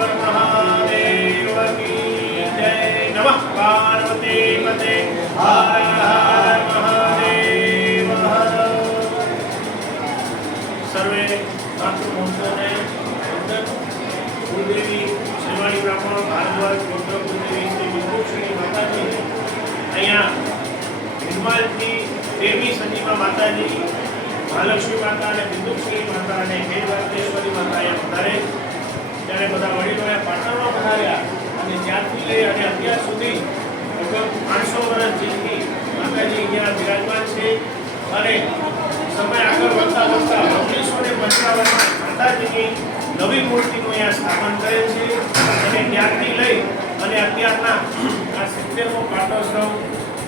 મહાકાલેશ્વર મહાદેવ કી જય નમઃ પાર્વતી પતે હર હર મહાદેવ હર સર્વે માતૃભક્તોને વંદન કુલદેવી શ્રીવાણી બ્રાહ્મણ ભારદ્વાજ ગોત્ર કુલદેવી શ્રી વિભૂષણી માતાજી અહીંયા હિમાલયથી દેવી સંજીવા માતાજી મહાલક્ષ્મી માતા અને બિંદુશ્રી માતા ત્યારથી અને અત્યાર સુધી લગભગ પાંચસો વર્ષ જેટલી માતાજી અહીંયા બિરાજમાન છે અને સમય આગળ વધતા વધતા ઓગણીસો ને પંચાવનમાં માતાજીની નવી મૂર્તિનું અહીંયા સ્થાપન કરે છે અને ત્યારથી લઈ અને અત્યારના આ સિત્તેરમો પાટોત્સવ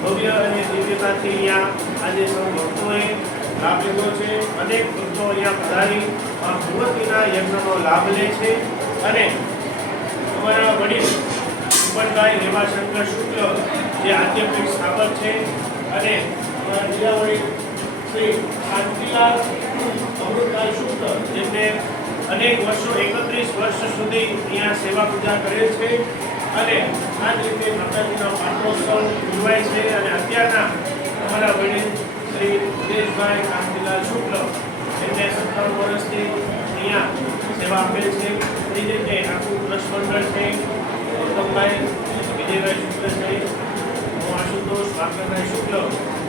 ભવ્ય અને દિવ્યતાથી અહીંયા આજે સૌ ભક્તોએ લાભ લીધો છે. અનેક ભક્તો અહીંયા પધારી આ મૂર્તિના યજ્ઞનો લાભ લે છે. અને અમારા વડીલ સુપરભાઈ રેવાશંકર શુક્લ જે આધ્યાત્મિક સ્થાપક છે અને અમારા શ્રી શાંતિલાલ અમૃતલાલ શુક્લ જેમને અનેક વર્ષો એકત્રીસ વર્ષ સુધી અહીંયા સેવા પૂજા કરે છે અને આ જ રીતે માતાજીનો પાટોત્સવ ઉજવાય છે અને અત્યારના અમારા વડીલ શ્રી દિનેશભાઈ કાંતિલાલ શુક્લ એમને સત્તર વર્ષથી અહીંયા સેવા આપે છે. એ રીતે આખું ટ્રસ્ટ છે ગૌતમભાઈ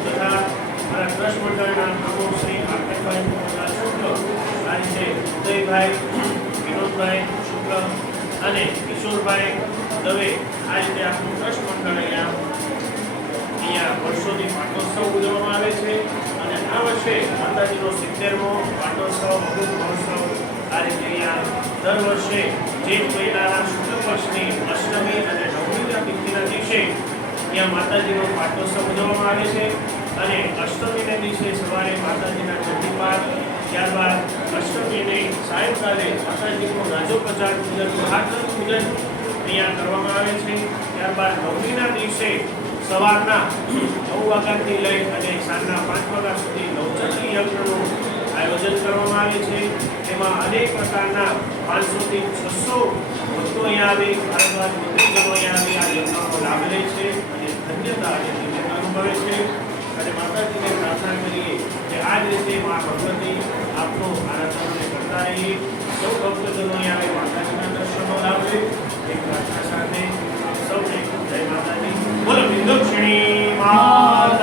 તથા મારા ટ્રસ્ટ મંડળના પ્રમુખ શ્રી આકાશભાઈ અને કિશોરભાઈ દવે આ રીતે આખું ટ્રસ્ટ મંડળ અહીંયા અહીંયા વર્ષોથી પાટોત્સવ ઉજવવામાં આવે છે અને આ વર્ષે માતાજીનો સિત્તેરમો પાટોત્સવ અમૃત મહોત્સવ આ રીતે અહીંયા દર વર્ષે જેઠ મહિનાના શુક્લ પક્ષની અષ્ટમી અને તિથિના દિવસે ત્યાં માતાજીનો પાટોત્સવ ઉજવવામાં આવે છે અને અષ્ટમીના દિવસે સવારે માતાજીના ચંડીપાઠ ત્યારબાદ અષ્ટમીને સાયંકાલે માતાજીનું રાજોપચાર પૂજન, મહાત્મ પૂજન અહીંયા કરવામાં આવે છે. ત્યારબાદ નવમીના દિવસે સવારના નવ વાગ્યાથી લઈ અને સાંજના પાંચ વાગ્યા સુધી નવચંડી યજ્ઞનું આયોજન કરવામાં આવે છે. તેમાં અનેક પ્રકારના પાંચસોથી છસો ભક્તો અહીંયા આવી. ભારતવાદ મંત્રીજનો અહીંયા આ યોજનાનો લાભ લે છે અને ધન્યતા અનુભવે છે. અને માતાજીને પ્રાર્થના કરીએ કે આ જ રીતે મા ભગવતી આપનો આરાધના કરતા રહીએ સૌ ભક્તજનો અહીંયા માતાજીના દર્શનનો લાભ લે. એક પ્રાર્થના સાથે સૌને જય માતાજી. બોલો વિંદુક્ષિણી માત